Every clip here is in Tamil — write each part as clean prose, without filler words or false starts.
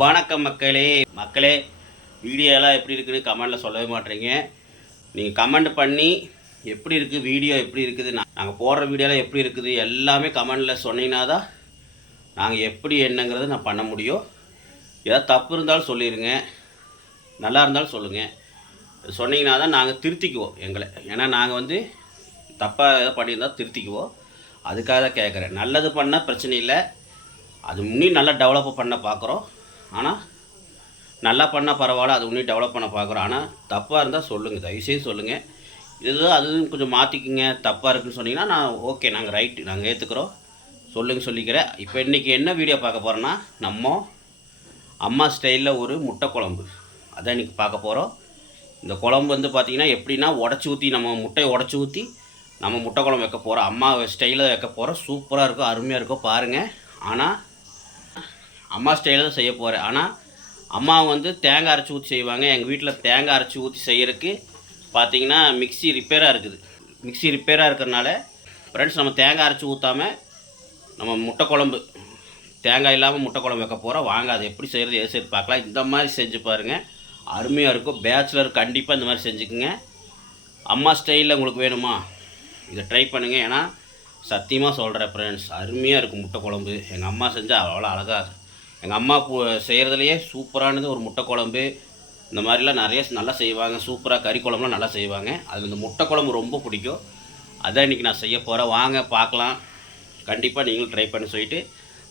வணக்கம் மக்களே வீடியோலாம் எப்படி இருக்குன்னு கமெண்டில் சொல்லவே மாட்டேறீங்க. நீங்கள் கமெண்ட் பண்ணி எப்படி இருக்குது வீடியோ எப்படி இருக்குது நாங்கள் போடுற வீடியோலாம் எப்படி இருக்குது எல்லாமே கமெண்டில் சொன்னீங்கன்னா தான் நாங்கள் எப்படி என்னங்கிறத நான் பண்ண முடியும். ஏதாவது தப்பு இருந்தாலும் சொல்லிடுங்க, நல்லா இருந்தாலும் சொல்லுங்கள். சொன்னீங்கன்னா தான் நாங்கள் திருத்திக்குவோம் எங்களை. ஏன்னா நாங்கள் தப்பாக எதாவது பண்ணியிருந்தால் திருத்திக்குவோம். அதுக்காக தான் கேட்குறேன். நல்லது பண்ணால் பிரச்சனை இல்லை, அது இன்னும் நல்லா டெவலப் பண்ண பார்க்குறோம். ஆனால் நல்லா பண்ணால் பரவாயில்ல, அது இன்னும் டெவலப் பண்ண பார்க்குறோம். ஆனால் தப்பாக இருந்தால் சொல்லுங்கள், தயவுசெய்து சொல்லுங்கள். இதுதான் அது கொஞ்சம் மாற்றிக்கிங்க, தப்பாக இருக்குதுன்னு சொன்னீங்கன்னா நான் ஓகே, நாங்கள் ரைட்டு, நாங்கள் ஏற்றுக்குறோம், சொல்லிக்கிறேன். இப்போ இன்றைக்கி என்ன வீடியோ பார்க்க போகிறோன்னா, நம்ம அம்மா ஸ்டைலில் ஒரு முட்டை குழம்பு அதான் இன்றைக்கி பார்க்க போகிறோம். இந்த குழம்பு பார்த்திங்கன்னா எப்படின்னா உடச்சி ஊற்றி, நம்ம முட்டையை உடச்சி ஊற்றி நம்ம முட்டை குழம்பு வைக்க போகிறோம். அம்மா ஸ்டைலில் வைக்க போகிறோம். சூப்பராக இருக்கும், அருமையாக இருக்கும், பாருங்கள். ஆனால் அம்மா ஸ்டைலில் தான் செய்ய போகிறேன். ஆனால் அம்மா தேங்காய் அரைச்சி ஊற்றி செய்வாங்க. எங்கள் வீட்டில் தேங்காய் அரைச்சி ஊற்றி செய்கிறதுக்கு பார்த்திங்கன்னா மிக்ஸி ரிப்பேராக இருக்குது. மிக்ஸி ரிப்பேராக இருக்கிறனால ஃப்ரெண்ட்ஸ் நம்ம தேங்காய் அரைச்சி ஊற்றாமல் நம்ம முட்டை குழம்பு, தேங்காய் இல்லாமல் முட்டை குழம்பு வைக்க போகிறோம். வாங்க அது எப்படி செய்கிறது எது செய்து பார்க்கலாம். இந்த மாதிரி செஞ்சு பாருங்கள், அருமையாக இருக்கும். பேச்சுலர் கண்டிப்பாக இந்த மாதிரி செஞ்சுக்குங்க. அம்மா ஸ்டைலில் உங்களுக்கு வேணுமா, இதை ட்ரை பண்ணுங்கள். ஏன்னா சத்தியமாக சொல்கிறேன் ஃப்ரெண்ட்ஸ், அருமையாக இருக்கும் முட்டை குழம்பு. எங்கள் அம்மா செஞ்சால் அவ்வளோ அழகாக, எங்கள் அம்மா செய்கிறதுலையே சூப்பரானது ஒரு முட்டை குழம்பு. இந்த மாதிரிலாம் நிறைய நல்லா செய்வாங்க. சூப்பராக கறி குழம்புலாம் நல்லா செய்வாங்க. அது இந்த முட்டை குழம்பு ரொம்ப பிடிக்கும். அதான் இன்றைக்கி நான் செய்ய போகிறேன். வாங்க பார்க்கலாம். கண்டிப்பாக நீங்களும் ட்ரை பண்ணி சொல்லிட்டு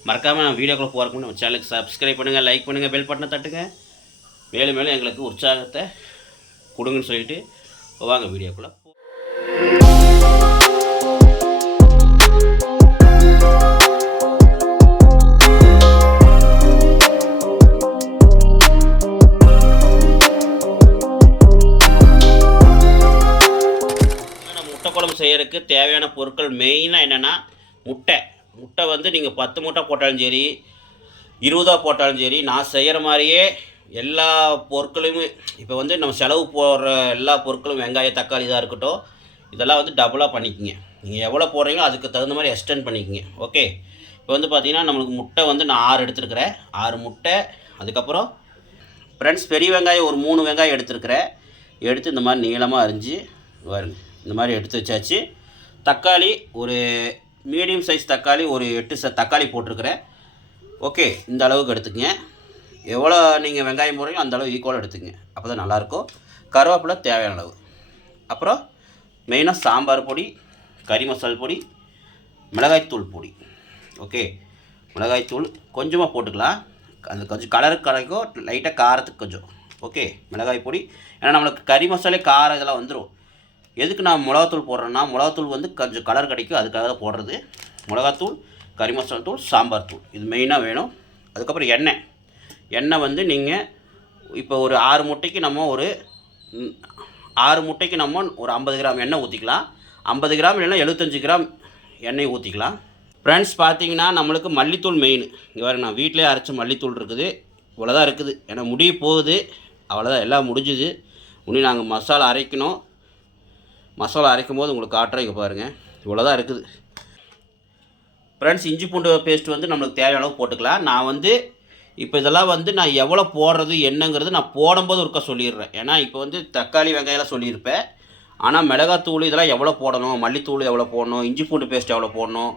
மறக்காமல் நான் வீடியோக்குள்ளே போகிறக்கு நம்ம சேனலுக்கு சப்ஸ்கிரைப் பண்ணுங்கள், லைக் பண்ணுங்கள், பெல் பட்டனை தட்டுங்க. மேலும் மேலும் எங்களுக்கு உற்சாகத்தை கொடுங்கன்னு சொல்லிட்டு வாங்க வீடியோக்குள்ளே. முட்டை குழம்பு செய்கிறதுக்கு தேவையான பொருட்கள் மெயினாக என்னென்னா முட்டை நீங்கள் 10 முட்டை போட்டாலும் சரி, 20 போட்டாலும் சரி, நான் செய்கிற மாதிரியே எல்லா பொருட்களையுமே இப்போ நம்ம செலவு போடுற எல்லா பொருட்களும் வெங்காயம் தக்காளி இதாக இருக்கட்டும், இதெல்லாம் டபுளாக பண்ணிக்கோங்க. நீங்கள் எவ்வளோ போடுறீங்களோ அதுக்கு தகுந்த மாதிரி எக்ஸ்டெண்ட் பண்ணிக்கோங்க. ஓகே, இப்போ பார்த்தீங்கன்னா நம்மளுக்கு முட்டை நான் 6 எடுத்துருக்கிறேன். 6 முட்டை. அதுக்கப்புறம் ஃப்ரெண்ட்ஸ் பெரிய வெங்காயம் ஒரு 3 வெங்காயம் எடுத்துருக்கிறேன். எடுத்து இந்த மாதிரி நீளமாக அரிஞ்சு வருங்க, இந்த மாதிரி எடுத்து வச்சாச்சு. தக்காளி ஒரு மீடியம் சைஸ் தக்காளி ஒரு 8 தக்காளி போட்டிருக்கிறேன். ஓகே, இந்த அளவுக்கு எடுத்துக்கங்க. எவ்வளோ நீங்கள் வெங்காயம் போடுறீங்களோ அந்த அளவு ஈக்குவலாக எடுத்துக்கங்க, அப்போ தான் நல்லாயிருக்கும். கருவேப்பிலை தேவையான அளவு. அப்புறம் மெயினாக சாம்பார் பொடி, கறி மசால் பொடி, மிளகாய்த்தூள் பொடி. ஓகே, மிளகாய்த்தூள் கொஞ்சமாக போட்டுக்கலாம், அந்த கொஞ்சம் கலருக்கு கிடைக்கும், லைட்டாக காரத்துக்கு கொஞ்சம். ஓகே, மிளகாய் பொடி. ஏன்னா நம்மளுக்கு கறி மசாலே காரம் இதெல்லாம் வந்துடும். எதுக்கு நான் மிளகாத்தூள் போடுறேன்னா, மிளகாத்தூள் கொஞ்சம் கலர் கிடைக்கும், அதுக்காக தான் போடுறது. மிளகாத்தூள், கறி மசாலா தூள், சாம்பார் தூள், இது மெயினாக வேணும். அதுக்கப்புறம் எண்ணெய் நீங்கள் இப்போ ஒரு 6 முட்டைக்கு நம்ம ஒரு 50 கிராம் எண்ணெய் ஊற்றிக்கலாம். 50 கிராம் இல்லைன்னா 75 கிராம் எண்ணெய் ஊற்றிக்கலாம். ஃப்ரெண்ட்ஸ் பார்த்தீங்கன்னா நம்மளுக்கு மல்லித்தூள் மெயின். இங்கே வர நான் வீட்டிலே அரைச்ச மல்லித்தூள் இருக்குது. இவ்வளோதான் இருக்குது. ஏன்னா முடிய போகுது, அவ்வளோதான், எல்லாம் முடிஞ்சுது. இன்னும் நாங்கள் மசாலா அரைக்கணும். மசாலா அரைக்கும் போது உங்களுக்கு காட்டுறேன். இங்கே பாருங்கள், இவ்வளோ தான் இருக்குது. ஃப்ரெண்ட்ஸ் இஞ்சி பூண்டு பேஸ்ட் நம்மளுக்கு தேவையான அளவு போட்டுக்கலாம். நான் இப்போ இதெல்லாம் நான் எவ்வளோ போடுறது என்னங்கிறது நான் போடும்போது ஒருக்கா சொல்லிடுறேன். ஏன்னா இப்போ தக்காளி வெங்காயம்லாம் சொல்லியிருப்பேன். ஆனால் மிளகாத்தூள் இதெல்லாம் எவ்வளோ போடணும், மல்லித்தூள் எவ்வளோ போடணும், இஞ்சி பூண்டு பேஸ்ட் எவ்வளோ போடணும்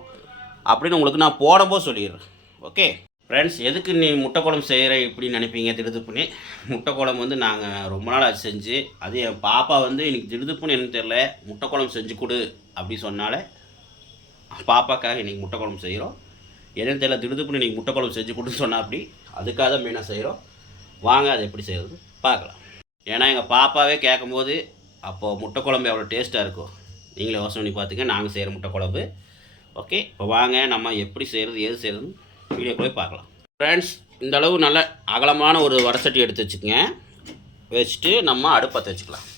அப்படின்னு உங்களுக்கு நான் போடும்போது சொல்லிடுறேன். ஓகே ஃப்ரெண்ட்ஸ், எதுக்கு நீ முட்டை குழம்பு செய்கிற இப்படின்னு நினைப்பீங்க. திடுதுப்புன்னு முட்டை குழம்பு நாங்கள் ரொம்ப நாள் அது செஞ்சு, அது என் பாப்பா எனக்கு திடுதுப்புன்னு என்னன்னு தெரில, முட்டை குழம்பு செஞ்சு கொடு அப்படி சொன்னாலே பாப்பாக்காக இன்றைக்கி முட்டை குழம்பு செய்கிறோம். என்னன்னு தெரியல, திடுதுப்புன்னு இன்றைக்கி முட்டை குழம்பு செஞ்சு கொடுன்னு சொன்னால் அப்படி, அதுக்காக தான் மெயினாக செய்கிறோம். வாங்க அது எப்படி செய்கிறது பார்க்கலாம். ஏன்னா எங்கள் பாப்பாவே கேட்கும்போது அப்போது முட்டை குழம்பு எவ்வளோ டேஸ்ட்டாக இருக்கும், நீங்களே யோசனை பண்ணி பார்த்துங்க. நாங்கள் செய்கிற முட்டை குழம்பு. ஓகே, இப்போ வாங்க நம்ம எப்படி செய்கிறது எது செய்கிறதுன்னு வீடியோக்குள்ளே பார்க்கலாம். ஃப்ரெண்ட்ஸ் இந்த அளவு நல்ல அகலமான ஒரு வடசட்டி எடுத்து வச்சுக்கோங்க. வச்சுட்டு நம்ம அடுப்பத்தை வச்சுக்கலாம்.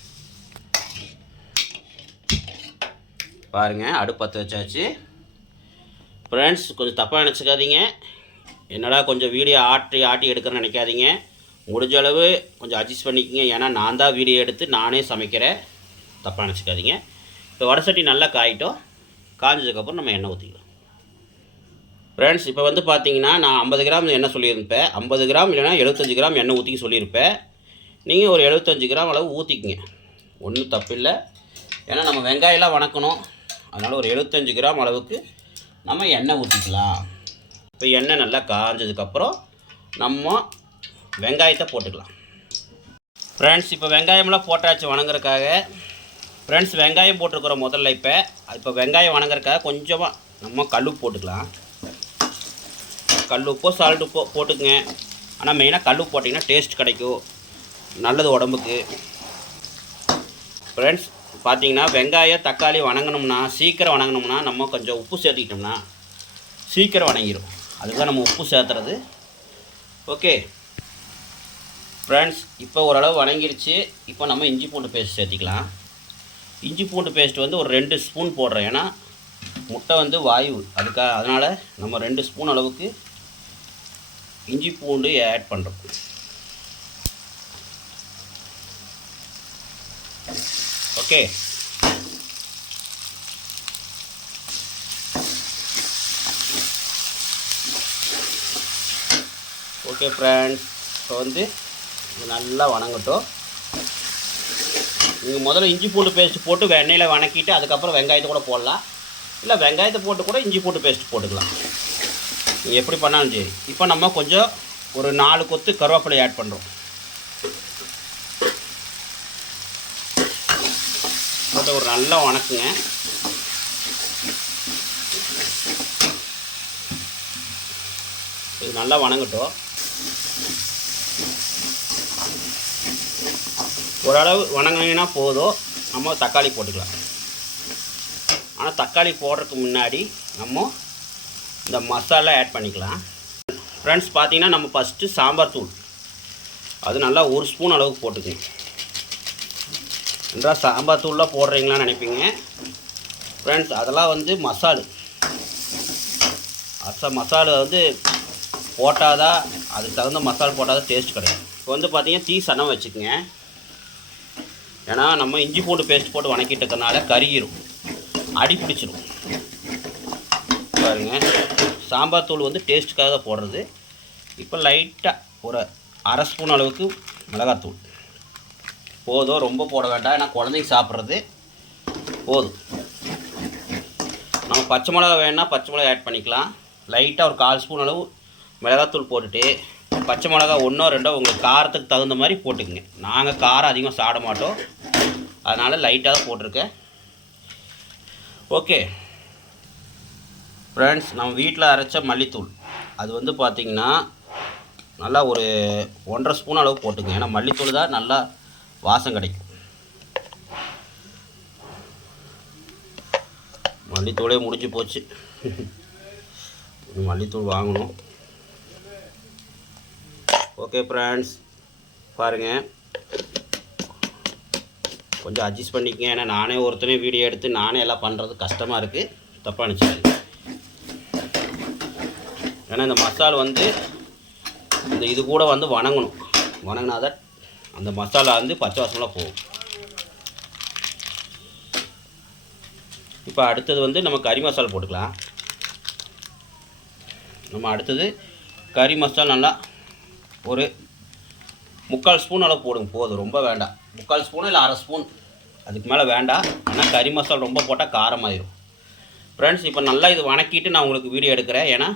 பாருங்கள், அடுப்பத்தை வச்சாச்சு. ஃப்ரெண்ட்ஸ் கொஞ்சம் தப்பாக நினச்சிக்காதீங்க, என்னடா கொஞ்சம் வீடியோ ஆட்டி எடுக்கிறேன்னு நினைக்காதீங்க. முடிஞ்ச அளவு கொஞ்சம் அட்ஜஸ்ட் பண்ணிக்கோங்க. ஏன்னா நான் தான் வீடியோ எடுத்து நானே சமைக்கிறேன், தப்பாக நினச்சிக்காதீங்க. இப்போ வடசட்டி நல்லா காயிட்டோம். காஞ்சதுக்கப்புறம் நம்ம எண்ணெய் ஊற்றிக்கலாம். ஃப்ரெண்ட்ஸ் இப்போ வந்து பார்த்தீங்கன்னா நான் 50 கிராம் எண்ணெய் சொல்லியிருப்பேன். 50 கிராம் இல்லைனா 75 கிராம் எண்ணெய் ஊற்றிக்க சொல்லியிருப்பேன். நீங்கள் ஒரு 75 கிராம் அளவு ஊற்றிக்கிங்க, ஒன்றும் தப்பில்லை. ஏன்னா நம்ம வெங்காயம்லாம் வணக்கணும், அதனால் ஒரு 75 கிராம் அளவுக்கு நம்ம எண்ணெய் ஊற்றிக்கலாம். இப்போ எண்ணெய் நல்லா காஞ்சதுக்கப்புறம் நம்ம வெங்காயத்தை போட்டுக்கலாம். ஃப்ரெண்ட்ஸ் இப்போ வெங்காயம்லாம் போட்டாச்சு வணங்குறதுக்காக. ஃப்ரெண்ட்ஸ் வெங்காயம் போட்டிருக்கிறோம் முதல்ல. இப்போ வெங்காயம் வணங்குறதுக்காக கொஞ்சமாக நம்ம கல்லுப்பு போட்டுக்கலாம். கல்லுப்போ சால்ட் உப்போ போட்டுக்குங்க. ஆனால் மெயினாக கல்லுப்பு போட்டிங்கன்னா டேஸ்ட் கிடைக்கும், நல்லது உடம்புக்கு. ஃப்ரெண்ட்ஸ் பார்த்தீங்கன்னா வெங்காயம் தக்காளி வணங்கணும்னா சீக்கிரம் வணங்கணும்னா நம்ம கொஞ்சம் உப்பு சேர்த்துக்கிட்டோம்னா சீக்கிரம் வணங்கிடும். அதுதான் நம்ம உப்பு சேர்த்துறது. ஓகே ஃப்ரெண்ட்ஸ் இப்போ ஓரளவு வணங்கிடுச்சு. இப்போ நம்ம இஞ்சி பூண்டு பேஸ்ட் சேர்த்திக்கலாம். இஞ்சி பூண்டு பேஸ்ட் வந்து ஒரு 2 ஸ்பூன் போடுறேன். ஏன்னா முட்டை வந்து வாயு, அதனால் நம்ம 2 ஸ்பூன் அளவுக்கு இஞ்சி பூண்டு ஆட் பண்ணுறோம். ஓகே ஓகே ஃப்ரெண்ட்ஸ் இப்போ வந்து இது நல்லா வணங்கட்டும். நீங்கள் முதல்ல இஞ்சி பூண்டு பேஸ்ட் போட்டு எண்ணெயில் வணக்கிட்டு அதுக்கப்புறம் வெங்காயத்தை கூட போடலாம், இல்லை வெங்காயத்தை போட்டு கூட இஞ்சி பூண்டு பேஸ்ட் போட்டுக்கலாம். நீங்கள் எப்படி பண்ணாலும் சரி. இப்போ நம்ம கொஞ்சம் ஒரு 4 கொத்து கருவேப்பிலை ஆட் பண்ணுறோம். போட்டு ஒரு நல்லா வணக்குங்க. இது நல்லா வணங்கட்டும். ஓரளவு வணங்கினா போதும், நம்ம தக்காளி போட்டுக்கலாம். ஆனால் தக்காளி போடுறதுக்கு முன்னாடி நம்ம இந்த மசாலா ஆட் பண்ணிக்கலாம். ஃப்ரெண்ட்ஸ் பார்த்தீங்கன்னா நம்ம ஃபஸ்ட்டு சாம்பார் தூள் அது நல்லா 1 ஸ்பூன் அளவுக்கு போட்டுக்கணும். என்றால் சாம்பார் தூள்லாம் போடுறீங்களான்னு நினைப்பீங்க. ஃப்ரெண்ட்ஸ் அதெல்லாம் வந்து மசாலா வந்து போட்டால் தான், அதுக்கு தகுந்த மசாலா போட்டால் தான் டேஸ்ட் கிடைக்கும். இப்போ வந்து பார்த்தீங்கன்னா தீ சனம் வச்சுக்கோங்க. ஏன்னா நம்ம இஞ்சி பூண்டு பேஸ்ட் போட்டு வணக்கிட்டு இருக்கிறனால கருகிரும், அடி பிடிச்சிடும். பாருங்க, சாம்பார் தூள் வந்து டேஸ்ட்டுக்காக தான் போடுறது. இப்போ லைட்டாக ஒரு 1/2 ஸ்பூன் அளவுக்கு மிளகாத்தூள் போதும், ரொம்ப போட வேண்டாம். ஏன்னா குழந்தைங்க சாப்பிட்றது போதும். நம்ம பச்சை மிளகா வேணுன்னா பச்சை மிளகா ஆட் பண்ணிக்கலாம். லைட்டாக ஒரு 1/4 ஸ்பூன் அளவு மிளகாத்தூள் போட்டுட்டு பச்சை மிளகா 1 2 உங்களுக்கு காரத்துக்கு தகுந்த மாதிரி போட்டுக்குங்க. நாங்கள் காரம் அதிகமாக சாப்பிட மாட்டோம், அதனால் லைட்டாக தான் போட்டிருக்கேன். ஓகே ஃப்ரெண்ட்ஸ், நம்ம வீட்டில் அரைச்ச மல்லித்தூள் அது வந்து பார்த்திங்கன்னா நல்லா ஒரு 1.5 ஸ்பூன் அளவு போட்டுங்க. ஏன்னா மல்லித்தூள் தான் நல்லா வாசம் கிடைக்கும். மல்லித்தூளே முடிஞ்சு போச்சு, மல்லித்தூள் வாங்கணும். ஓகே ஃப்ரெண்ட்ஸ் பாருங்கள், கொஞ்சம் அட்ஜஸ்ட் பண்ணிக்கங்க. ஏன்னா நானே ஒருத்தனே வீடியோ எடுத்து நானே எல்லாம் பண்ணுறது கஷ்டமாக இருக்குது, தப்பாக நினச்சிக்காதீங்க. ஏன்னா இந்த மசாலா வந்து இது கூட வந்து வணங்கணும், வணங்கினா தான் அந்த மசாலா வந்து பச்சை வாசமெலாம் போகும். இப்போ அடுத்தது வந்து நம்ம கறி மசாலா போட்டுக்கலாம். நம்ம அடுத்தது கறி மசாலா நல்லா ஒரு 3/4 ஸ்பூன் அளவு போடுங்க, போதும், ரொம்ப வேண்டாம். 3/4 ஸ்பூன் இல்லை 1/2 ஸ்பூன், அதுக்கு மேலே வேண்டாம். ஆனால் கறி மசாலா ரொம்ப போட்டால் காரமாயிடும். ஃப்ரெண்ட்ஸ் இப்போ நல்லா இது வணக்கிட்டு நான் உங்களுக்கு வீடியோ எடுக்கிறேன். ஏன்னா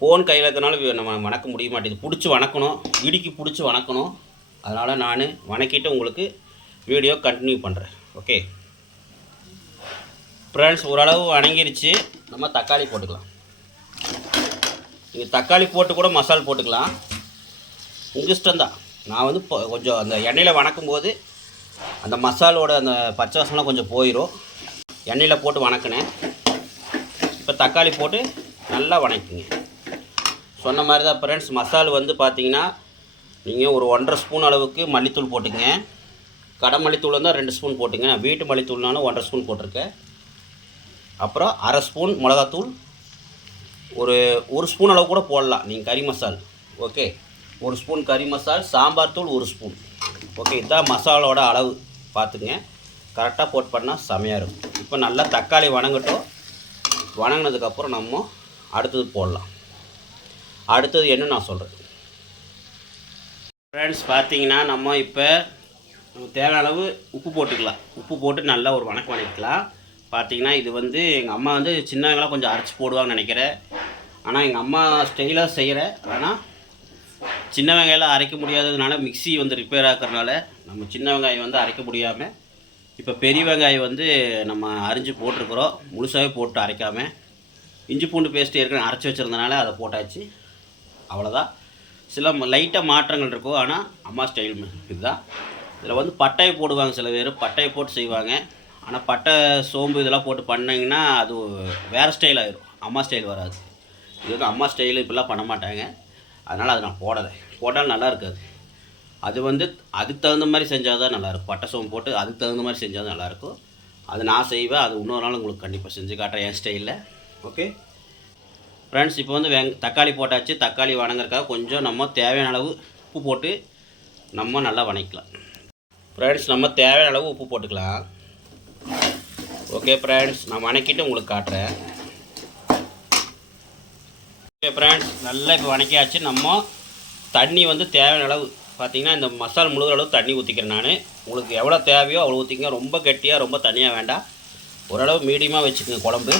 ஃபோன் கையில் இருக்கிறனால நம்ம வணக்க முடிய மாட்டேங்குது, பிடிச்சி வணக்கணும், இடிக்கு பிடிச்சி வணக்கணும். அதனால் நான் வணக்கிட்டு உங்களுக்கு வீடியோ கண்டினியூ பண்ணுறேன். ஓகே ஃப்ரெண்ட்ஸ், ஓரளவு வணங்கிருச்சு. நம்ம தக்காளி போட்டுக்கலாம். நீங்கள் தக்காளி போட்டு கூட மசாலா போட்டுக்கலாம், உங்கள் இஷ்டம்தான். நான் வந்து கொஞ்சம் அந்த எண்ணெயில் வணக்கும் போது அந்த மசாலோட அந்த பச்சை வாசம்லாம் கொஞ்சம் போயிடும், எண்ணெயில் போட்டு வணக்கினேன். இப்போ தக்காளி போட்டு நல்லா வணக்குங்க. சொன்ன மாதிரி தான் ஃப்ரெண்ட்ஸ், மசாலா வந்து பார்த்திங்கன்னா நீங்கள் ஒரு 1.5 ஸ்பூன் அளவுக்கு மல்லித்தூள் போட்டுங்க. கடை மல்லித்தூள் இருந்தால் 2 ஸ்பூன் போட்டுங்க. நான் வீட்டு மல்லித்தூள்னாலும் 1.5 ஸ்பூன் போட்டிருக்கேன். அப்புறம் 1/2 ஸ்பூன் மிளகாத்தூள், ஒரு ஸ்பூன் அளவு கூட போடலாம் நீங்கள் கறி மசால். ஓகே, 1 ஸ்பூன் கறி மசால், சாம்பார் தூள் 1 ஸ்பூன். ஓகே, இதுதான் மசாலோட அளவு, பார்த்துங்க. கரெக்டாக போட் பண்ணால் செமையாக இருக்கும். இப்போ நல்லா தக்காளி வணங்கட்டும். வணங்கினதுக்கப்புறம் நம்ம அடுத்தது போடலாம். அடுத்தது என்ன நான் சொல்கிறேன். ஃப்ரெண்ட்ஸ் பார்த்தீங்கன்னா நம்ம இப்போ தேவையான அளவு உப்பு போட்டுக்கலாம். உப்பு போட்டு நல்லா ஒரு வணக்கம் வணக்கலாம். பார்த்தீங்கன்னா இது வந்து எங்கள் அம்மா வந்து சின்ன வெங்காயம் கொஞ்சம் அரைச்சி போடுவாங்கன்னு நினைக்கிறேன். ஆனால் எங்கள் அம்மா ஸ்டைலாக செய்கிறேன். ஆனால் சின்ன வெங்காயம் அரைக்க முடியாததுனால மிக்ஸி வந்து ரிப்பேர் ஆகிறதுனால நம்ம சின்ன வெங்காயம் வந்து அரைக்க முடியாமல் இப்போ பெரிய வெங்காயம் வந்து நம்ம அரிஞ்சு போட்டிருக்கிறோம். முழுசாகவே போட்டு அரைக்காமல் இஞ்சி பூண்டு பேஸ்ட்டு ஏற்கனவே அரைச்சி வச்சுருந்தனால அதை போட்டாச்சு. அவ்வளோதான். சில லைட்டாக மாற்றங்கள் இருக்கும். ஆனால் அம்மா ஸ்டைல் இதுதான். இதில் வந்து பட்டையை போடுவாங்க சில பேர், பட்டையை போட்டு செய்வாங்க. ஆனால் பட்டை சோம்பு இதெல்லாம் போட்டு பண்ணிங்கன்னா அது வேறு ஸ்டைல் ஆகிடும், அம்மா ஸ்டைல் வராது. இது வந்து அம்மா ஸ்டைலு இப்படிலாம் பண்ண மாட்டாங்க. அதனால் அதை நான் போட்டாலும் நல்லா இருக்காது. அது வந்து அதுக்கு தகுந்த மாதிரி செஞ்சால் தான் நல்லாயிருக்கும். பட்டை சோம்பு போட்டு அதுக்கு தகுந்த மாதிரி செஞ்சால் தான் நல்லாயிருக்கும். அது நான் செய்வேன். அது இன்னொரு நாள் உங்களுக்கு கண்டிப்பாக செஞ்சு காட்டுறேன் என் ஸ்டைலில். ஓகே ஃப்ரெண்ட்ஸ், இப்போ வந்து தக்காளி போட்டாச்சு. தக்காளி வணங்குறதுக்காக கொஞ்சம் நம்ம தேவையான அளவு உப்பு போட்டு நம்ம நல்லா வணக்கலாம். ஃப்ரெண்ட்ஸ், நம்ம தேவையான அளவு உப்பு போட்டுக்கலாம். ஓகே ஃப்ரெண்ட்ஸ், நான் வணக்கிட்டு உங்களுக்கு காட்டுறேன். ஓகே ஃப்ரெண்ட்ஸ், நல்லா இப்போ வணக்கியாச்சு. நம்ம தண்ணி வந்து தேவையான அளவு பார்த்திங்கன்னா இந்த மசாலா முழுகிற அளவு தண்ணி ஊற்றிக்கிறேன் நான். உங்களுக்கு எவ்வளோ தேவையோ அவ்வளோ ஊற்றிங்க. ரொம்ப கெட்டியாக ரொம்ப தண்ணியாக வேண்டாம். ஓரளவு மீடியமாக வச்சுக்கோங்க குழம்பு,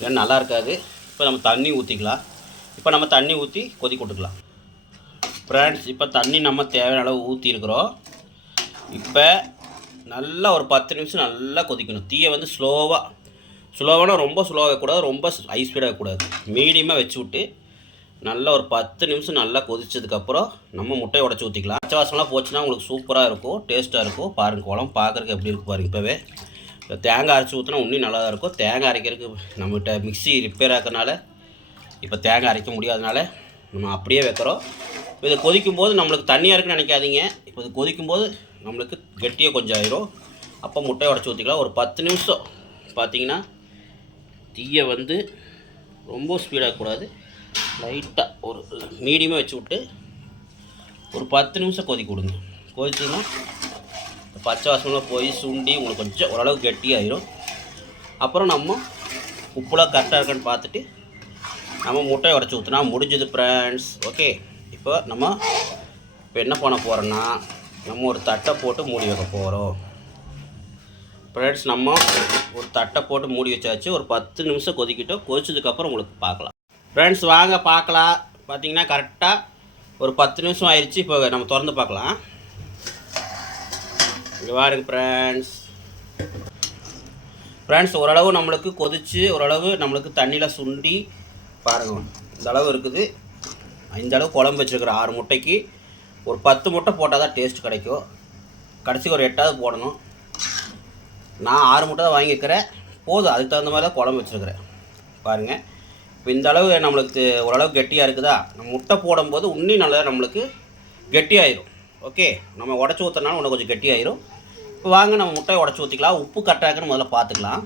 ஏன்னா நல்லா இருக்காது. இப்போ நம்ம தண்ணி ஊற்றிக்கலாம். இப்போ நம்ம தண்ணி ஊற்றி கொதிக்க விட்டுக்கலாம். ஃப்ரெண்ட்ஸ், இப்போ தண்ணி நம்ம தேவையான அளவு ஊற்றிருக்கிறோம். இப்போ நல்லா ஒரு 10 நிமிஷம் நல்லா கொதிக்கணும். தீயை வந்து ஸ்லோவானா ரொம்ப ஸ்லோவாக கூடாது, ரொம்ப ஹை ஸ்பீடாக கூடாது, மீடியமாக வச்சு விட்டு நல்லா ஒரு 10 நிமிஷம் நல்லா கொதிச்சதுக்கப்புறம் நம்ம முட்டையை உடச்சி ஊற்றிக்கலாம். பச்சை வாசம்லாம் போச்சுன்னா உங்களுக்கு சூப்பராக இருக்கும், டேஸ்ட்டாக இருக்கும். பாருங்கள் குழம்பு பார்க்குறதுக்கு எப்படி இருக்குது பாருங்கள். இப்போவே தேங்காய் அரைச்சி ஊற்றினா இன்னும் நல்லா தான் இருக்கும். தேங்காய் அரைக்கிறதுக்கு நம்மகிட்ட மிக்ஸி ரிப்பேர் ஆகிறதுனால இப்போ தேங்காய் அரைக்க முடியாதனால நம்ம அப்படியே வைக்கிறோம். இப்போ இதை கொதிக்கும்போது நம்மளுக்கு தண்ணியாக இருக்குன்னு நினைக்காதீங்க. இப்போ இது கொதிக்கும்போது நம்மளுக்கு கெட்டியாக கொஞ்சம் ஆயிரும். அப்போ முட்டையை உடச்சி ஊற்றிக்கலாம். ஒரு 10 நிமிஷம் பார்த்தீங்கன்னா தீயை வந்து ரொம்ப ஸ்பீடாகக்கூடாது, லைட்டாக ஒரு மீடியமாக வச்சு விட்டு ஒரு 10 நிமிஷம் கொதிக்க விடுங்க. கொதிச்சுன்னா பச்சை வாசமெல்லாம் போய் சுண்டி உங்களுக்கு கொஞ்சம் ஓரளவுக்கு கெட்டியாயிரும். அப்புறம் நம்ம உப்புலாம் கரெக்டாக இருக்கான்னு பார்த்துட்டு நம்ம முட்டையை உடச்சி ஊற்றினா முடிஞ்சது ஃப்ரெண்ட்ஸ். ஓகே, இப்போ என்ன பண்ண போகிறோன்னா நம்ம ஒரு தட்டை போட்டு மூடி வைக்க போகிறோம். ஃப்ரெண்ட்ஸ், நம்ம ஒரு தட்டை போட்டு மூடி வச்சாச்சு. ஒரு 10 நிமிஷம் கொதிக்கிட்டோம். கொதிச்சதுக்கப்புறம் உங்களுக்கு பார்க்கலாம். ஃப்ரெண்ட்ஸ், வாங்க பார்க்கலாம். பார்த்தீங்கன்னா கரெக்டாக ஒரு 10 நிமிஷம் ஆயிடுச்சு. இப்போ நம்ம திறந்து பார்க்கலாம். இங்கே பாருங்க ஃப்ரெண்ட்ஸ், ஓரளவு நம்மளுக்கு கொதிச்சு ஓரளவு நம்மளுக்கு தண்ணியில் சுண்டி பாருங்கள் இந்த அளவு இருக்குது. இந்த அளவு குழம்பு வச்சுருக்கிற 6 முட்டைக்கு ஒரு 10 முட்டை போட்டால் தான் டேஸ்ட் கிடைக்கும். கடைசி ஒரு 8ஆவது போடணும். நான் 6 முட்டை தான் வாங்கிக்கிறேன், போதும். அதுக்கு தகுந்த மாதிரி தான் குழம்பு வச்சுருக்கிறேன். பாருங்கள், இப்போ இந்த அளவு நம்மளுக்கு ஓரளவு கெட்டியாக இருக்குதா. நம்ம முட்டை போடும்போது இன்னும் நல்லா நம்மளுக்கு கெட்டியாயிரும். ஓகே, நம்ம உடச்சி ஊற்றினாலும் இன்னும் கொஞ்சம் கெட்டியாயிரும். இப்போ வாங்க நம்ம முட்டையை உடச்சி ஊற்றிக்கலாம். உப்பு கரெக்டாக முதல்ல பார்த்துக்கலாம்.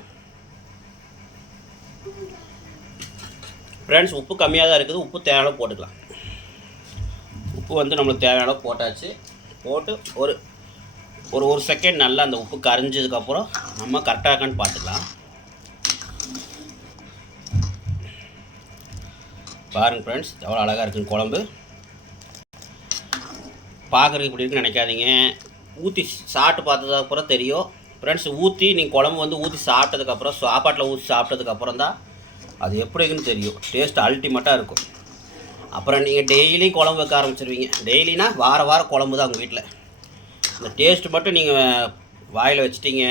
ஃப்ரெண்ட்ஸ், உப்பு கம்மியாக தான் இருக்குது. உப்பு தேவையான போட்டுக்கலாம். உப்பு வந்து நம்மளுக்கு தேவையான போட்டாச்சு. போட்டு ஒரு செகண்ட் நல்லா அந்த உப்பு கரைஞ்சதுக்கப்புறம் நம்ம கரெக்டாக இருக்கான்னு பார்த்துக்கலாம். பாருங்கள் ஃப்ரெண்ட்ஸ், எவ்வளோ அழகாக இருக்குன்னு குழம்பு. பார்க்குறதுக்கு இப்படி இருக்குன்னு நினைக்காதீங்க. ஊற்றி சாப்பிட்டு பார்த்ததுக்கப்புறம் தெரியும் ஃப்ரெண்ட்ஸ். நீங்கள் குழம்பு வந்து ஊற்றி சாப்பிட்டதுக்கப்புறம், சாப்பாட்டில் ஊற்றி சாப்பிட்டதுக்கப்புறம் தான் அது எப்படி இருக்குன்னு தெரியும். டேஸ்ட் அல்டிமேட்டாக இருக்கும். அப்புறம் நீங்கள் டெய்லியும் குழம்பு வைக்க ஆரம்பிச்சிருவீங்க. டெய்லினா வாரம் குழம்பு தான் உங்கள் வீட்டில். இந்த டேஸ்ட்டு மட்டும் நீங்கள் வாயில் வச்சிட்டிங்க,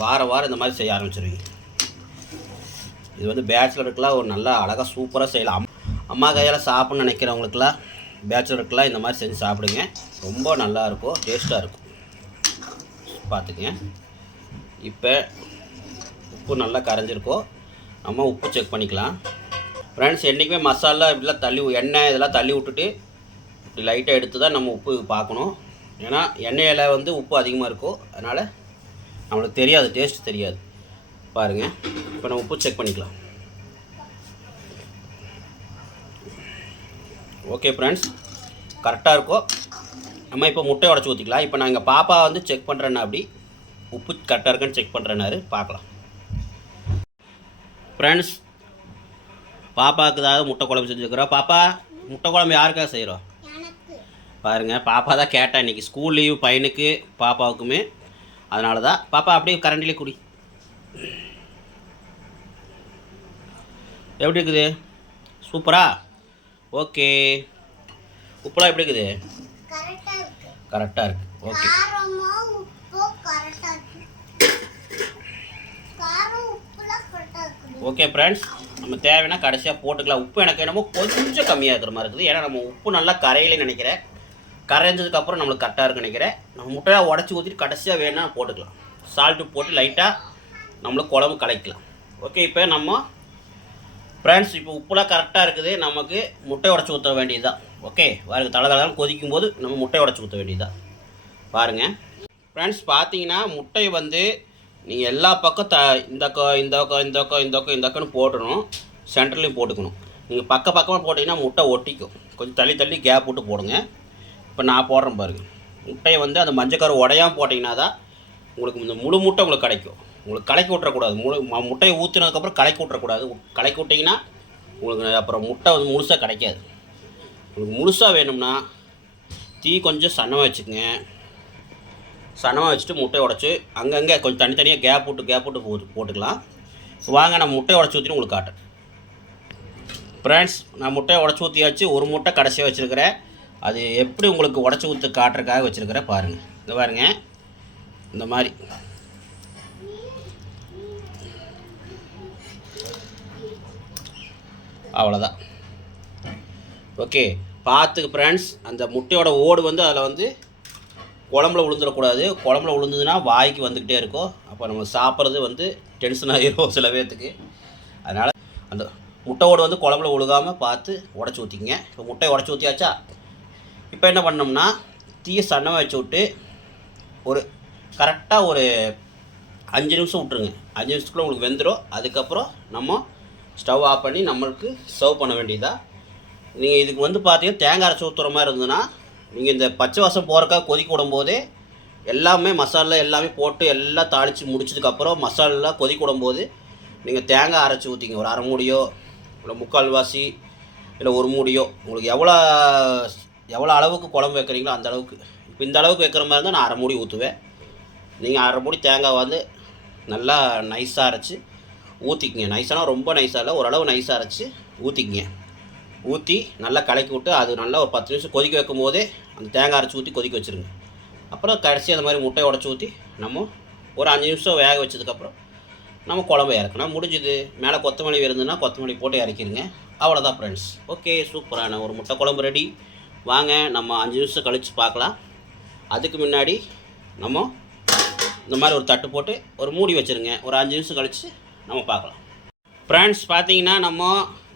வாரம் இந்த மாதிரி செய்ய ஆரம்பிச்சிருவீங்க. இது வந்து பேச்சுலருக்கெலாம் ஒரு நல்லா அழகாக சூப்பராக செய்யலாம். அம்மா கையால் சாப்பிட்ணுன்னு நினைக்கிறவங்களுக்கெல்லாம், பேச்சுலருக்கெலாம் இந்த மாதிரி செஞ்சு சாப்பிடுங்க. ரொம்ப நல்லாயிருக்கும், டேஸ்ட்டாக இருக்கும். பார்த்துக்குங்க. இப்போ உப்பு நல்லா கரைஞ்சிருக்கோம். நம்ம உப்பு செக் பண்ணிக்கலாம். ஃப்ரெண்ட்ஸ், என்றைக்குமே மசாலா இப்படிலாம் எண்ணெய் இதெல்லாம் தள்ளி விட்டுட்டு இப்படி லைட்டாக எடுத்து தான் நம்ம உப்பு பார்க்கணும். ஏன்னா எண்ணெயில் வந்து உப்பு அதிகமாக இருக்கும், அதனால் நம்மளுக்கு தெரியாது, டேஸ்ட் தெரியாது. பாருங்கள், இப்போ நம்ம உப்பு செக் பண்ணிக்கலாம். ஓகே ஃப்ரெண்ட்ஸ், கரெக்டாக இருக்கும். நம்ம இப்போ முட்டை உடச்சி ஊற்றிக்கலாம். இப்போ நான் எங்கள் பாப்பா வந்து செக் பண்ணுறேன்னா அப்படி உப்பு கரெக்டாக இருக்கான்னு செக் பண்ணுறேன்னாரு. பார்க்கலாம். ஃப்ரெண்ட்ஸ், பாப்பாவுக்கு தான் முட்டை குழம்பு செஞ்சுருக்குறோம். பாப்பா முட்டை குழம்பு யாருக்காக செய்கிறோம் பாருங்கள். பாப்பா தான் கேட்டா இன்றைக்கி ஸ்கூல் லீவு பையனுக்கு பாப்பாவுக்குமே. அதனால தான் பாப்பா அப்படியே கரண்டிலே குடி. எப்படி இருக்குது? சூப்பரா? ஓகே. உப்புலாம் எப்படி இருக்குது? கரெக்டாக இருக்குது. ஓகே. ஓகே ஃப்ரெண்ட்ஸ், நம்ம தேவைன்னா கடைசியாக போட்டுக்கலாம். உப்பு எனக்கு என்னமோ கொஞ்சம் கம்மியாக இருக்கிற மாதிரி இருக்குது. ஏன்னா நம்ம உப்பு நல்லா கரையிலேன்னு நினைக்கிறேன். கரைஞ்சதுக்கப்புறம் நம்மளுக்கு கரெக்டாக இருக்குன்னு நினைக்கிறேன். நம்ம முட்டையாக உடச்சி ஊற்றிட்டு கடைசியாக வேணால் போட்டுக்கலாம். சால்ட்டு போட்டு லைட்டாக நம்மளுக்கு குழம்பு கலக்கலாம். ஓகே, இப்போ நம்ம ஃப்ரெண்ட்ஸ் இப்போ உப்புலாம் கரெக்டாக இருக்குது. நமக்கு முட்டை உடச்சி ஊற்ற வேண்டியது தான். ஓகே, பாருங்கள், தலை கொதிக்கும் போது நம்ம முட்டை உடச்சி ஊற்ற வேண்டியது தான். பாருங்கள் ஃப்ரெண்ட்ஸ், பார்த்தீங்கன்னா முட்டை வந்து நீங்கள் எல்லா பக்கம் இந்தக்கன்னு போட்டுடணும். சென்டர்லேயும் போட்டுக்கணும். நீங்கள் பக்கமாக போட்டிங்கன்னா முட்டை ஒட்டிக்கும். கொஞ்சம் தள்ளி கேப் விட்டு போடுங்க. இப்போ நான் போடுறேன் பாருங்கள். முட்டையை வந்து அந்த மஞ்சக்கரு உடையாமல் போட்டிங்கன்னா தான் உங்களுக்கு இந்த முழு முட்டை உங்களுக்கு கிடைக்கும். உங்களுக்கு கலக்கி விட்றக்கூடாது. முட்டையை ஊற்றினதுக்கப்புறம் கலக்கி விட்றக்கூடாது. கலக்கி விட்டிங்கன்னா உங்களுக்கு அப்புறம் முட்டை வந்து முழுசாக கிடைக்காது. உங்களுக்கு முழுசாக வேணும்னா தீ கொஞ்சம் சன்னமாக வச்சுக்கோங்க. சன்னமாக வச்சுட்டு முட்டையை உடச்சி அங்கங்கே கொஞ்சம் தனித்தனியாக கேப் விட்டு போட்டுக்கலாம். வாங்க நான் முட்டையை உடச்சி ஊற்றிட்டு உங்களுக்கு காட்டுறேன். ஃப்ரெண்ட்ஸ், நான் முட்டையை உடச்சி ஊற்றியாச்சு. ஒரு முட்டை கடைசியாக வச்சுருக்கிறேன். அது எப்படி உங்களுக்கு உடச்சி ஊற்றி காட்டுறதுக்காக வச்சுருக்கிறேன் பாருங்கள். இங்கே பாருங்கள், இந்த மாதிரி அவ்வளோதான். ஓகே, பார்த்துக்கு ஃப்ரெண்ட்ஸ், அந்த முட்டையோட ஓடு வந்து அதில் வந்து குழம்புல விழுந்துடக்கூடாது. குழம்புல விழுந்ததுன்னா வாய்க்கு வந்துக்கிட்டே இருக்கும். அப்போ நம்ம சாப்பிட்றது வந்து டென்ஷன் ஆகிரும் சில பேர்த்துக்கு. அதனால் அந்த முட்டை ஓடு வந்து குழம்புல விழுகாமல் பார்த்து உடச்சி ஊற்றிங்க. இப்போ முட்டையை உடச்சி ஊற்றியாச்சா? இப்போ என்ன பண்ணோம்னா தீயை சன்னமாக வச்சு விட்டு ஒரு கரெக்டாக ஒரு 5 நிமிஷம் விட்ருங்க. 5 நிமிஷத்துக்குள்ளே உங்களுக்கு வெந்துடும். அதுக்கப்புறம் நம்ம ஸ்டவ் ஆஃப் பண்ணி நம்மளுக்கு சர்வ் பண்ண வேண்டியதாக. நீங்கள் இதுக்கு வந்து பார்த்தீங்கன்னா தேங்காய் அரைச்சி ஊற்றுற மாதிரி இருந்ததுன்னா நீங்கள் இந்த பச்சை வாசம் போகிறக்காக கொதிக்க விடும்போதே எல்லாமே மசாலா எல்லாமே போட்டு எல்லாம் தாளித்து முடிச்சதுக்கப்புறம் மசாலெலாம் கொதிக்க விடும்போது நீங்கள் தேங்காய் அரைச்சி ஊற்றிங்க. ஒரு 1/2 மூடியோ இல்லை 3/4 இல்லை 1 மூடியோ, உங்களுக்கு எவ்வளோ அளவுக்கு குழம்பு வைக்கிறீங்களோ அந்த அளவுக்கு. இப்போ இந்த அளவுக்கு வைக்கிற மாதிரி இருந்தால் நான் 1/2 மூடி ஊற்றுவேன். நீங்கள் 1/2 மூடி தேங்காய் வந்து நல்லா நைஸாக அரைச்சி ஊற்றிக்கிங்க. நைஸானால் ரொம்ப நைஸாக இல்லை, ஓரளவு நைஸாக அரைச்சி ஊற்றிக்கிங்க. ஊற்றி நல்லா கலக்கி விட்டு அது நல்லா ஒரு 10 நிமிஷம் கொதிக்க வைக்கும் போதே அந்த தேங்காய் அரைச்சி ஊற்றி கொதிக்க வச்சுருங்க. அப்புறம் கடைசி அந்த மாதிரி முட்டையை உடச்சி ஊற்றி நம்ம ஒரு 5 நிமிஷம் வேக வச்சதுக்கப்புறம் நம்ம குழம்பு இறக்கணும். முடிஞ்சுது. மேலே கொத்தமல்லி இருந்ததுன்னா கொத்தமல்லி போட்டு இறக்கிடுங்க. அவ்வளோதான் ஃப்ரெண்ட்ஸ். ஓகே, சூப்பரான ஒரு முட்டை குழம்பு ரெடி. வாங்க நம்ம 5 நிமிஷம் கழித்து பார்க்கலாம். அதுக்கு முன்னாடி நம்ம இந்த மாதிரி ஒரு தட்டு போட்டு ஒரு மூடி வச்சுருங்க. ஒரு 5 நிமிஷம் கழித்து நம்ம பார்க்கலாம். ஃப்ரெண்ட்ஸ், பார்த்தீங்கன்னா நம்ம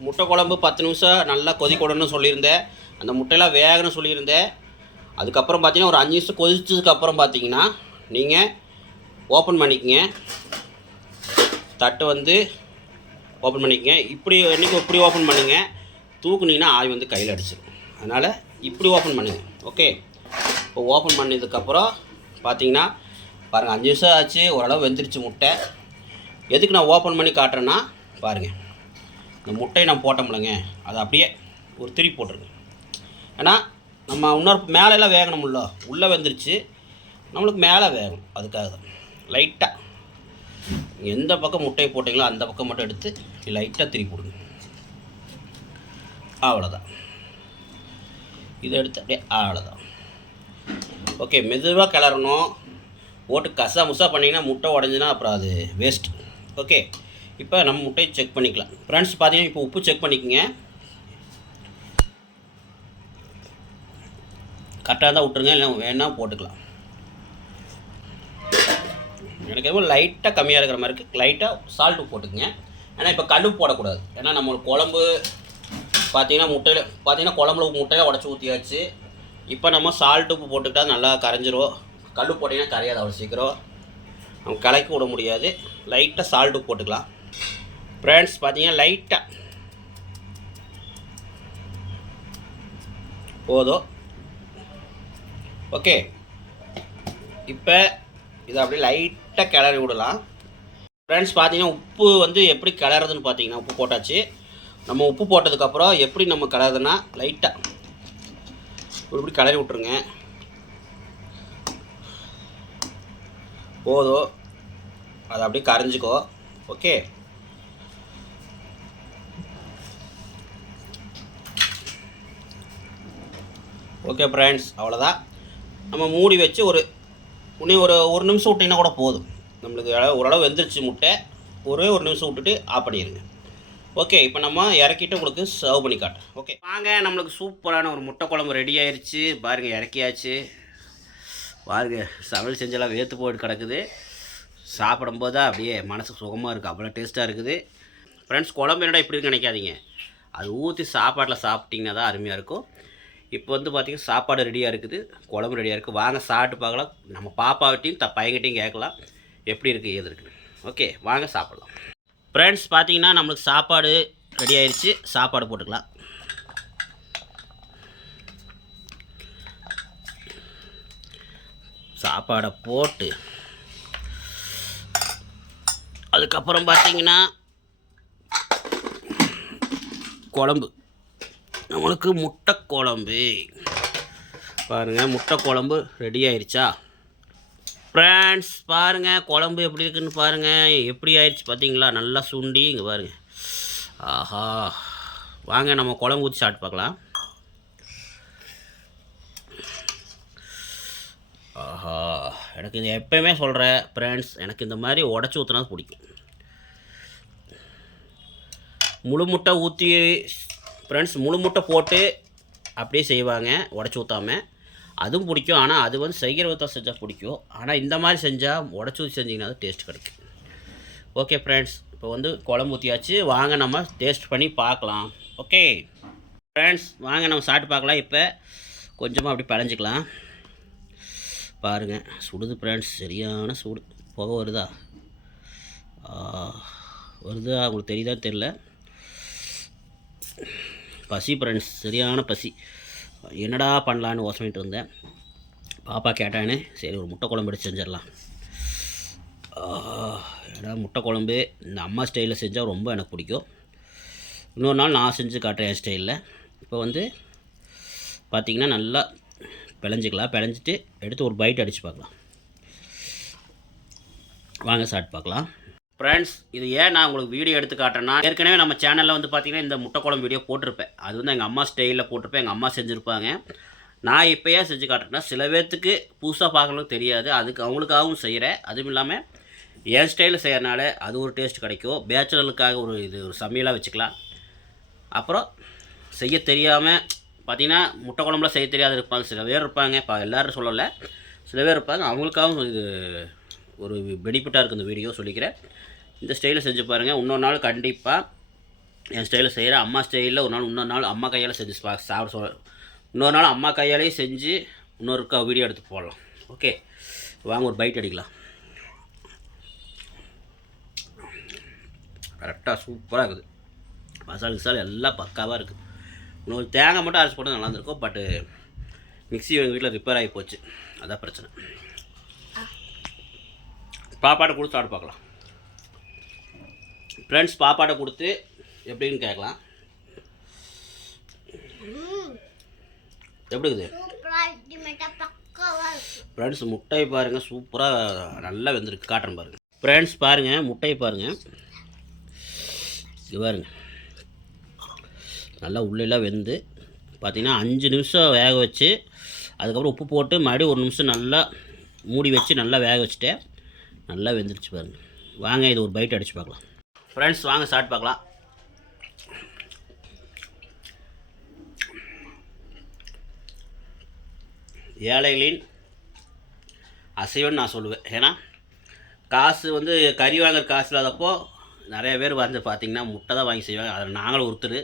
முட்டை குழம்பு 10 நிமிஷம் நல்லா கொதிக்கணும்னு சொல்லியிருந்தேன். அந்த முட்டையெல்லாம் வேகணும்னு சொல்லியிருந்தேன். அதுக்கப்புறம் பார்த்தீங்கன்னா ஒரு 5 நிமிஷம் கொதிச்சதுக்கப்புறம் பார்த்தீங்கன்னா நீங்கள் ஓப்பன் பண்ணிக்கங்க. தட்டு வந்து ஓப்பன் பண்ணிக்கங்க. இப்படி இப்படி ஓப்பன் பண்ணுங்க. தூக்குனீங்கன்னா ஆவி வந்து கையில் அடிச்சிடும். அதனால் இப்படி ஓப்பன் பண்ணுங்கள். ஓகே, இப்போ ஓப்பன் பண்ணதுக்கப்புறம் பார்த்தீங்கன்னா பாருங்கள் 5 நிமிஷம் ஆச்சு. ஓரளவு வெந்துருச்சு முட்டை. எதுக்கு நான் ஓப்பன் பண்ணி காட்டுறேன்னா பாருங்கள், இந்த முட்டையை நான் போட்டோம்லங்க, அதை அப்படியே ஒரு திருப்பி போட்டுருங்க. ஏன்னா நம்ம இன்னொரு மேலெல்லாம் வேகணும்ல, உள்ளே வெந்துருச்சு, நம்மளுக்கு மேலே வேகணும். அதுக்காக தான் லைட்டாக எந்த பக்கம் முட்டையை போட்டிங்களோ அந்த பக்கம் மட்டும் எடுத்து லைட்டாக திருப்பி போடுங்க. அவ்வளோதான். இதை எடுத்து அப்படியே அவ்வளோதான். ஓகே, மெதுவாக கிளறணும். போட்டு கசா முசா பண்ணிங்கன்னா முட்டை உடஞ்சினா அப்புறம் அது வேஸ்ட். ஓகே, இப்போ நம்ம முட்டையை செக் பண்ணிக்கலாம். ஃப்ரெண்ட்ஸ், பார்த்தீங்கன்னா இப்போ உப்பு செக் பண்ணிக்கோங்க. கரெக்டாக தான் விட்டுருங்க, இல்லை வேணால் போட்டுக்கலாம். எனக்கு எதுவும் லைட்டாக கம்மியாக இருக்கிற மாதிரி இருக்குது. லைட்டாக சால்ட்டு போட்டுக்குங்க. ஏன்னா இப்போ கல் போடக்கூடாது. ஏன்னா நம்மளுக்கு குழம்பு பார்த்தீங்கன்னா முட்டையில் பார்த்தீங்கன்னா குழம்புல முட்டையில் உடச்சி ஊற்றியாச்சு. இப்போ நம்ம சால்ட்டு உப்பு போட்டுக்கிட்டால் நல்லா கரைஞ்சிரும். கல் போட்டிங்கன்னா கரையாது அவ்வளோ சீக்கிரம். நம்ம கலக்கி விட முடியாது. லைட்டாக சால்ட்டு போட்டுக்கலாம். ஃப்ரெண்ட்ஸ், பார்த்தீங்கன்னா லைட்டாக போதும். ஓகே, இப்போ இதை அப்படியே லைட்டாக கிளறி விடலாம். ஃப்ரெண்ட்ஸ், பார்த்தீங்கன்னா உப்பு வந்து எப்படி கிளறதுன்னு பார்த்தீங்கன்னா உப்பு போட்டாச்சு. நம்ம உப்பு போட்டதுக்கப்புறம் எப்படி நம்ம கலருதுன்னா லைட்டாக இப்படி கலரி விட்ருங்க. போதும், அதை அப்படியே கரைஞ்சிக்கோ. ஓகே, ஓகே ஃப்ரெண்ட்ஸ், அவ்வளோதான். நம்ம மூடி வச்சு இன்னும் ஒரு நிமிஷம் விட்டிங்கன்னா கூட போதும். நம்மளுக்கு ஓரளவு வெந்துருச்சு முட்டை. ஒரு நிமிஷம் விட்டுட்டு ஆஃப் பண்ணிடுங்க. ஓகே, இப்போ நம்ம இறக்கிட்டு உங்களுக்கு சர்வ் பண்ணி காட்டுறேன். ஓகே வாங்க, நம்மளுக்கு சூப்பரான ஒரு முட்டை குழம்பு ரெடி ஆயிடுச்சு. பாருங்கள், இறக்கியாச்சு. பாருங்கள், சமையல் செஞ்செல்லாம் வேர்த்து போட்டு கிடக்குது. சாப்பிடும்போது தான் அப்படியே மனசு சுகமாக இருக்குது, அவ்வளோ டேஸ்ட்டாக இருக்குது. ஃப்ரெண்ட்ஸ், குழம்பு என்னடா இப்படி இருக்குன்னு நினைக்காதீங்க. அது ஊற்றி சாப்பாட்டில் சாப்பிட்டிங்கன்னா தான் அருமையாக இருக்கும். இப்போ வந்து பார்த்திங்கன்னா சாப்பாடு ரெடியாக இருக்குது, குழம்பு ரெடியாக இருக்குது. வாங்க சாப்பிட்டு பார்க்கலாம். நம்ம பாப்பாவிட்டையும் பையன்கிட்டையும் கேட்கலாம் எப்படி இருக்குது ஏது இருக்குது. ஓகே வாங்க சாப்பிட்லாம். ஃப்ரெண்ட்ஸ், பார்த்தீங்கன்னா நம்மளுக்கு சாப்பாடு ரெடி ஆயிடுச்சு. சாப்பாடு போட்டுக்கலாம். சாப்பாடை போட்டு அதுக்கப்புறம் பார்த்தீங்கன்னா குழம்பு, நம்மளுக்கு முட்டை குழம்பு. பாருங்கள், முட்டை குழம்பு ரெடி ஆயிடுச்சா ஃப்ரெண்ட்ஸ்? பாருங்கள் குழம்பு எப்படி இருக்குன்னு பாருங்கள். எப்படி ஆயிடுச்சு பார்த்தீங்களா? நல்லா சுண்டி இங்கே பாருங்கள். ஆஹா, வாங்க நம்ம குழம்பு ஊற்றி சாப்பிட்டு பார்க்கலாம். ஆஹா, எனக்கு இது எப்போயுமே சொல்கிறேன் ஃப்ரெண்ட்ஸ், எனக்கு இந்த மாதிரி உடச்சி ஊற்றினா பிடிக்கும். முழு முட்டை ஊற்றி ஃப்ரெண்ட்ஸ், முழு முட்டை போட்டு அப்படியே செய்வாங்க உடச்சி ஊற்றாமல், அதுவும் பிடிக்கும். ஆனால் அது வந்து செய்கிற விதத்தை செஞ்சால் பிடிக்கும். ஆனால் இந்த மாதிரி செஞ்சால் உடச்சி ஊற்றி செஞ்சிங்கன்னா அது டேஸ்ட் கிடைக்கும். ஓகே ஃப்ரெண்ட்ஸ், இப்போ வந்து குழம்பு ஊற்றியாச்சு. வாங்க நம்ம டேஸ்ட் பண்ணி பார்க்கலாம். ஓகே ஃப்ரெண்ட்ஸ், வாங்க நம்ம சாப்பிட்டு பார்க்கலாம். இப்போ கொஞ்சமாக அப்படி பிழைஞ்சிக்கலாம். பாருங்கள், சுடுது ஃப்ரெண்ட்ஸ், சரியான சூடு. புகை வருதா உங்களுக்கு தெரியுதான்னு தெரில. பசி ஃப்ரெண்ட்ஸ், சரியான பசி. என்னடா பண்ணலான்னு யோசனைட்டு இருந்தேன். பாப்பா கேட்டானே, சரி ஒரு முட்டை குழம்பு எடுத்து செஞ்சிடலாம். ஏன்னா முட்டை குழம்பு இந்த அம்மா ஸ்டைலில் செஞ்சால் ரொம்ப எனக்கு பிடிக்கும். இன்னொரு நாள் நான் செஞ்சு காட்டுறேன் என் ஸ்டைலில். இப்போ வந்து பார்த்திங்கன்னா நல்லா பிழைஞ்சிக்கலாம். பிழைஞ்சிட்டு எடுத்து ஒரு பைட் அடித்து பார்க்கலாம். வாங்க சாப்பிட்டு பார்க்கலாம். ஃப்ரெண்ட்ஸ், இது ஏன் நான் உங்களுக்கு வீடியோ எடுத்து காட்டுறேன்னா, ஏற்கனவே நம்ம சேனலில் வந்து பார்த்திங்கன்னா இந்த முட்டை குழம்பு வீடியோ போட்டிருப்பேன். அது வந்து எங்கள் அம்மா ஸ்டைலில் போட்டிருப்பேன், எங்கள் அம்மா செஞ்சுருப்பாங்க. நான் இப்போயே செஞ்சு காட்டுறேன்னா சில பேர்த்துக்கு புதுசாக பார்க்கணும் தெரியாது, அதுக்கு அவங்களுக்காகவும் செய்கிறேன். அதுவும் இல்லாமல் என் ஸ்டைலில் செய்கிறனால அது ஒரு டேஸ்ட் கிடைக்கும். பேச்சுலருக்காக ஒரு சமையலாக வச்சுக்கலாம். அப்புறம் செய்ய தெரியாமல் பார்த்திங்கன்னா முட்டை குழம்புலாம் செய்ய தெரியாது இருப்பாங்க, சில பேர் இருப்பாங்க. இப்போ எல்லோரும் சொல்லலை, சில பேர் இருப்பாங்க. அவங்களுக்காகவும் இது ஒரு பெனிஃபிட்டாக இருக்குது இந்த வீடியோ சொல்லிக்கிறேன். இந்த ஸ்டைலில் செஞ்சு பாருங்கள். இன்னொரு நாள் கண்டிப்பாக என் ஸ்டைலில் செய்கிறேன். அம்மா ஸ்டைலில் இன்னொரு நாள் அம்மா கையால் செஞ்சு சாப்பிட சொல்ல, இன்னொரு நாள் அம்மா கையாலேயே செஞ்சு இன்னொருக்கா வீடியோ எடுத்து போடலாம். ஓகே வாங்க ஒரு பைட் அடிக்கலாம். கரெக்டாக சூப்பராக இருக்குது. மசாலா எல்லாம் பக்காவாக இருக்குது. இன்னொரு தேங்காய் மட்டும் அரைச்சி போட்டு நல்லா இருந்திருக்கும். பட்டு மிக்ஸி எங்கள் வீட்டில் ரிப்பேர் ஆகி போச்சு, அதான் பிரச்சனை. பாப்பாட்டை கொடுத்து சாப்பிட்டு பார்க்கலாம். ஃப்ரெண்ட்ஸ், பாப்பாட்டை கொடுத்து எப்படின்னு கேட்கலாம். எப்படி இருக்குது ஃப்ரெண்ட்ஸ்? முட்டை பாருங்கள், சூப்பராக நல்லா வெந்திருக்கு. காட்டுறேன் பாருங்கள் ஃப்ரெண்ட்ஸ். பாருங்கள் முட்டையை பாருங்கள், இது பாருங்கள் நல்லா உள்ளெல்லாம் வெந்து பார்த்திங்கன்னா 5 நிமிஷம் வேக வச்சு அதுக்கப்புறம் உப்பு போட்டு மறுபடியும் 1 நிமிஷம் நல்லா மூடி வச்சு நல்லா வேக வச்சுட்டேன். நல்லா வெந்துருச்சு பாருங்கள். வாங்க இது ஒரு பைட் அடித்து பார்க்கலாம். ஃப்ரெண்ட்ஸ், வாங்க சாப்பிட்டு பார்க்கலாம். ஏழைகளின் அசைவம்னு நான் சொல்லுவேன். ஏன்னா காசு வந்து கறி வாங்குற காசு இல்லாதப்போ நிறைய பேர் வந்து பார்த்திங்கன்னா முட்டை தான் வாங்கி செய்வாங்க. அதில் நாங்களும் ஒருத்தர்.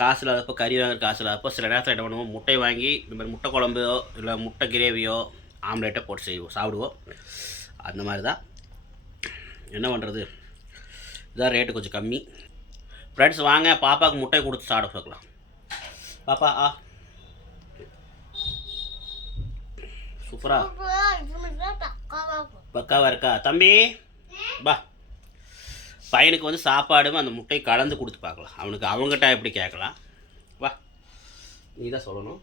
காசு இல்லாதப்போ, கறி வாங்குற காசு இல்லாதப்போ சில நேரத்தில் என்ன பண்ணுவோம், முட்டை வாங்கி இந்த மாதிரி முட்டை குழம்போ இல்லை முட்டை கிரேவியோ ஆம்லேட்டோ போட்டு சாப்பிடுவோம். அந்த மாதிரி தான். என்ன பண்ணுறது, இதான் ரேட்டு கொஞ்சம் கம்மி. ஃப்ரெண்ட்ஸ், வாங்க பாப்பாவுக்கு முட்டை கொடுத்து சாப்பிட பார்க்கலாம். பாப்பா சூப்பரா பக்காவாக இருக்கா தம்பி? பா பையனுக்கு வந்து சாப்பாடும் அந்த முட்டை கலந்து கொடுத்து பார்க்கலாம். அவனுக்கு அவங்ககிட்ட எப்படி கேட்கலாம். வா, நீ தான் சொல்லணும்.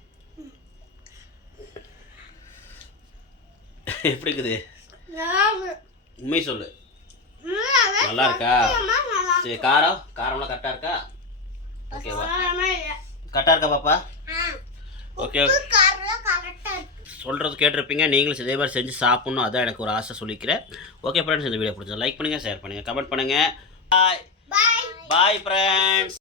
எப்படி இருக்குது? உண்மை சொல்லு. நல்லா இருக்கா? சரி, காரம்லாம் கரெக்டாக இருக்கா? ஓகேவா? கரெக்டாக இருக்கா பாப்பா? ஓகே, சொல்கிறது கேட்டிருப்பீங்க. நீங்களும் இதே மாதிரி செஞ்சு சாப்பிட்ணும், அதான் எனக்கு ஒரு ஆசை சொல்லிக்கிறேன். ஓகே ஃப்ரெண்ட்ஸ், இந்த வீடியோ பிடிச்சா லைக் பண்ணுங்கள், ஷேர் பண்ணுங்கள், கமெண்ட் பண்ணுங்கள். பாய் பாய் ஃப்ரெண்ட்ஸ்.